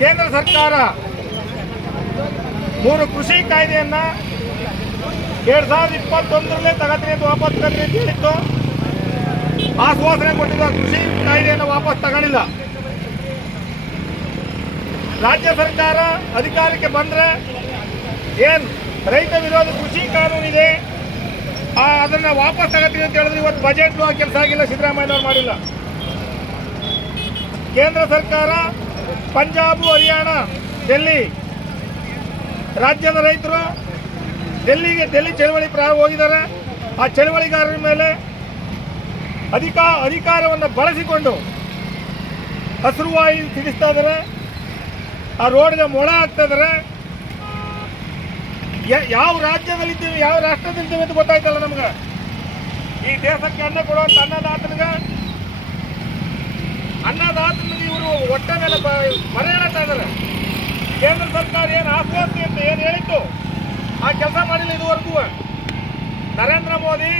ಕೇಂದ್ರ ಸರ್ಕಾರ ಮೂರು ಕೃಷಿ ಕಾಯ್ದೆಯನ್ನ ಎರಡ್ ಸಾವಿರದ ಇಪ್ಪತ್ತೊಂದರಲ್ಲೇ ತಗತ್ರಿ ಅಂತ ವಾಪಸ್ ತಗತ್ರಿ ಅಂತ ಹೇಳಿತ್ತು. ಆಶ್ವಾಸನೆ ಕೊಟ್ಟಿದ್ದ ಕೃಷಿ ಕಾಯ್ದೆಯನ್ನು ವಾಪಸ್ ತಗೊಂಡಿಲ್ಲ. ರಾಜ್ಯ ಸರ್ಕಾರ ಅಧಿಕಾರಕ್ಕೆ ಬಂದ್ರೆ ಏನ್ ರೈತ ವಿರೋಧಿ ಕೃಷಿ ಕಾನೂನಿದೆ, ಆ ಅದನ್ನ ವಾಪಸ್ ತಗತ್ರಿ ಅಂತ ಹೇಳಿದ್ರೆ ಇವತ್ತು ಬಜೆಟ್ ಕೆಲಸ ಆಗಿಲ್ಲ, ಸಿದ್ದರಾಮಯ್ಯನವ್ರು ಮಾಡಿಲ್ಲ. ಕೇಂದ್ರ ಸರ್ಕಾರ ಪಂಜಾಬ್, ಹರಿಯಾಣ ಡೆಲ್ಲಿ ರಾಜ್ಯದ ರೈತರು ಡೆಲ್ಲಿಗೆ ಡೆಲ್ಲಿ ಚಳವಳಿ ಪ್ರಾರಂಭ ಹೋಗಿದ್ದಾರೆ. ಆ ಚಳವಳಿಗಾರರ ಮೇಲೆ ಅಧಿಕಾ ಅಧಿಕಾರವನ್ನು ಬಳಸಿಕೊಂಡು ಹಸಿರುವಾಯಿ ತಿಳಿಸ್ತಾ ಇದ್ದಾರೆ. ಆ ರೋಡ್ಗೆ ಮೊಳ ಆಗ್ತಾ ಇದ್ದಾರೆ. ಯಾವ ರಾಜ್ಯದಲ್ಲಿದ್ದೀವಿ, ಯಾವ ರಾಷ್ಟ್ರದಲ್ಲಿದ್ದೀವಿ ಅಂತ ಗೊತ್ತಾಯ್ತಲ್ಲ ನಮ್ಗೆ. ಈ ದೇಶಕ್ಕೆ ಅನ್ನ ಕೊಡೋ ಅನ್ನದಾತನಿಗೆ ಹೊಟ್ಟೆ ಮೇಲೆ ಮರೆ ಹೇಳ್ತಾ ಇದ್ದಾರೆ. ಕೇಂದ್ರ ಸರ್ಕಾರ ಏನು ಆಶ್ವಾಸನೆ ಅಂತ ಏನು ಹೇಳಿತ್ತು? ಆ ಕೆಲಸ ಮಾಡಿಲ್ಲ ಇದುವರೆಗೂ. ನರೇಂದ್ರ ಮೋದಿ